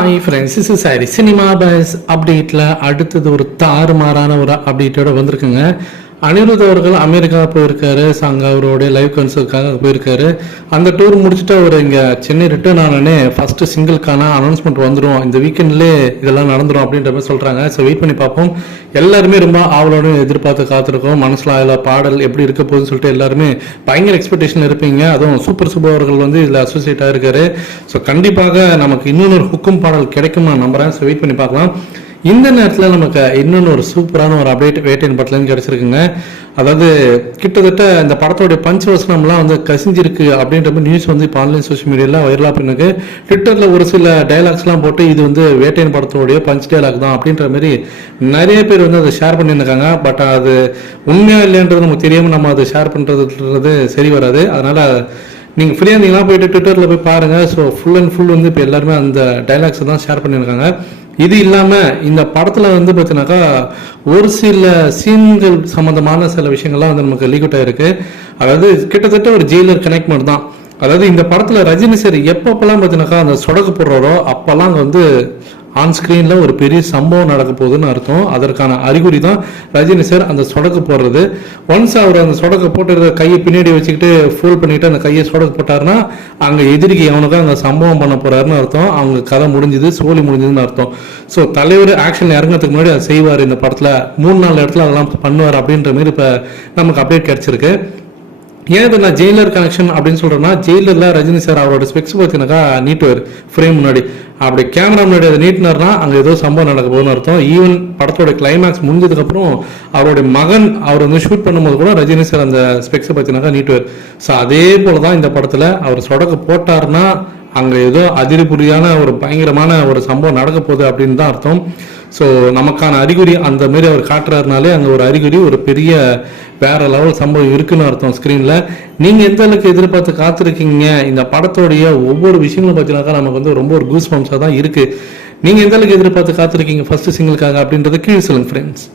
Hi friends is sorry cinema buzz அப்டேட்டில் அடுத்தது ஒரு தாறுமாறான ஒரு அப்டேட்டோட வந்திருக்குங்க. அனிருத் அவர்கள் அமெரிக்கா போயிருக்காரு ஸோ அங்கே அவருடைய லைவ் கன்சர்ட்காக போயிருக்காரு. அந்த டூர் முடிச்சுட்டு அவர் இங்கே சென்னை ரிட்டர்ன் ஆனோடனே ஃபஸ்ட்டு சிங்கிள்க்கான அனௌன்ஸ்மெண்ட் வந்துடும் இந்த வீக்கெண்ட்லேயே இதெல்லாம் நடந்துடும் அப்படின்ற மாதிரி சொல்கிறாங்க ஸோ வெயிட் பண்ணி பார்ப்போம். எல்லாருமே ரொம்ப ஆவலோட எதிர்பார்த்து காத்திருக்கோம். மனசில் அதில் பாடல் எப்படி இருக்க போகுதுன்னு சொல்லிட்டு எல்லாருமே பயங்கர எக்ஸ்பெக்டேஷன் இருப்பீங்க. அதுவும் சூப்பர் சூப்பர் அவர்கள் வந்து இதில் அசோசியேட் ஆயிருக்காரு. ஸோ கண்டிப்பாக நமக்கு இன்னொரு ஹுக்கும் பாடல் கிடைக்கும் நான் நம்புறேன். ஸோ வெயிட் பண்ணி பார்க்கலாம். இந்த நேரத்தில் நமக்கு இன்னொன்று ஒரு சூப்பரான ஒரு அப்டேட் வேட்டையின் படத்துலேருந்து கிடச்சிருக்குங்க. அதாவது கிட்டத்தட்ட இந்த படத்தோடைய பஞ்ச் வசனம்லாம் வந்து கசிஞ்சிருக்கு அப்படின்ற மாதிரி நியூஸ் வந்து இப்போ ஆன்லைன் சோஷியல் மீடியாவில் வைரலாக பண்ணிருக்கு ட்விட்டரில் ஒரு சில டைலாக்ஸ்லாம் போட்டு இது வந்து வேட்டையின் படத்தோடைய பஞ்ச் டைலாக் தான் அப்படின்ற மாதிரி நிறைய பேர் வந்து அதை ஷேர் பண்ணியிருக்காங்க பட் அது உண்மையாக இல்லைன்றது நமக்கு தெரியாமல் நம்ம அதை ஷேர் பண்ணுறதுன்றது சரி வராது. அதனால் நீங்கள் ஃப்ரீயாக இருந்தீங்கன்னா போயிட்டு ட்விட்டரில் போய் பாருங்கள் ஸோ ஃபுல் அண்ட் ஃபுல் வந்து இப்போ எல்லாருமே அந்த டைலாக்ஸை தான் ஷேர் பண்ணியிருக்காங்க. இது இல்லாமல் இந்த படத்தில் வந்து பார்த்தீங்கன்னாக்கா ஒரு சில சீன்கள் சம்மந்தமான சில விஷயங்கள்லாம் வந்து நமக்கு லீக் அவுட் ஆயிருக்கு. அதாவது கிட்டத்தட்ட ஒரு ஜெயிலர் கனெக்ட்மெண்ட் தான். அதாவது இந்த படத்தில் ரஜினி சார் எப்பப்பெல்லாம் பார்த்தீங்கன்னாக்கா அந்த சொடக்கு போடுறாரோ அப்போல்லாம் வந்து ஆன் ஸ்க்ரீனில் ஒரு பெரிய சம்பவம் நடக்க போகுதுன்னு அர்த்தம். அதற்கான அறிகுறி தான் ரஜினி சார் அந்த சொடக்கு போடுறது. ஒன்ஸ் அவர் அந்த சொடக்க போட்டு கையை பின்னாடி வச்சுக்கிட்டு ஃபோல் பண்ணிட்டு அந்த கையை சொடக்கு போட்டாருன்னா அங்கே எதிரிக்கு எவனுக்கு அந்த சம்பவம் பண்ண போறாருன்னு அர்த்தம். அவங்க கதை முடிஞ்சது சோழி முடிஞ்சதுன்னு அர்த்தம். ஸோ தலைவர் ஆக்ஷன் இறங்குறதுக்கு முன்னாடி அதை செய்வார் இந்த படத்தில். மூணு நாலு இடத்துல அதெல்லாம் பண்ணுவார் அப்படின்ற மாதிரி இப்போ நமக்கு அப்டேட் கிடச்சிருக்கு. ஏன் இதை நான் ஜெயிலர் கனெக்ஷன் அப்படின்னு சொல்றேன்னா ஜெயிலர்ல ரஜினி சார் அவரோட ஸ்பெக்ஸ் பார்த்தீங்கன்னாக்கா நீட்டுவார் ஃப்ரேம் முன்னாடி. அப்படி கேமரா முன்னாடி அதை நீட்டினார்னா அங்கே ஏதோ சம்பவம் நடக்க போகுதுன்னு அர்த்தம். ஈவன் படத்தோட கிளைமேக்ஸ் முடிஞ்சதுக்கப்புறம் அவருடைய மகன் அவர் வந்து ஷூட் பண்ணும்போது கூட ரஜினி சார் அந்த ஸ்பெக்ஸை பார்த்தீங்கன்னாக்கா நீட்டுவார் ஸோ அதே போல தான் இந்த படத்தில் அவர் சொடக்கு போட்டார்னா அங்கே ஏதோ அதிர்புரியான ஒரு பயங்கரமான ஒரு சம்பவம் நடக்க போகுது அப்படின்னு தான் அர்த்தம். ஸோ நமக்கான அறிகுறி அந்த மாரி அவர் காட்டுறாருனாலே அங்கே ஒரு அறிகுறி ஒரு பெரிய வேற லெவல் சம்பவம் இருக்குன்னு அர்த்தம் ஸ்க்ரீனில் நீங்கள் எந்த அளவுக்கு எதிர்பார்த்து காத்திருக்கீங்க? இந்த படத்தோடைய ஒவ்வொரு விஷயங்களும் பார்த்தீங்கன்னாக்கா நமக்கு வந்து ரொம்ப ஒரு கூஸ் பம்ஸாக தான் இருக்குது நீங்கள் எந்த அளவுக்கு எதிர்பார்த்து காத்திருக்கீங்க ஃபர்ஸ்ட் சிங்கிளுக்காக அப்படின்றத கீழ் சொல்லுங்க ஃப்ரெண்ட்ஸ்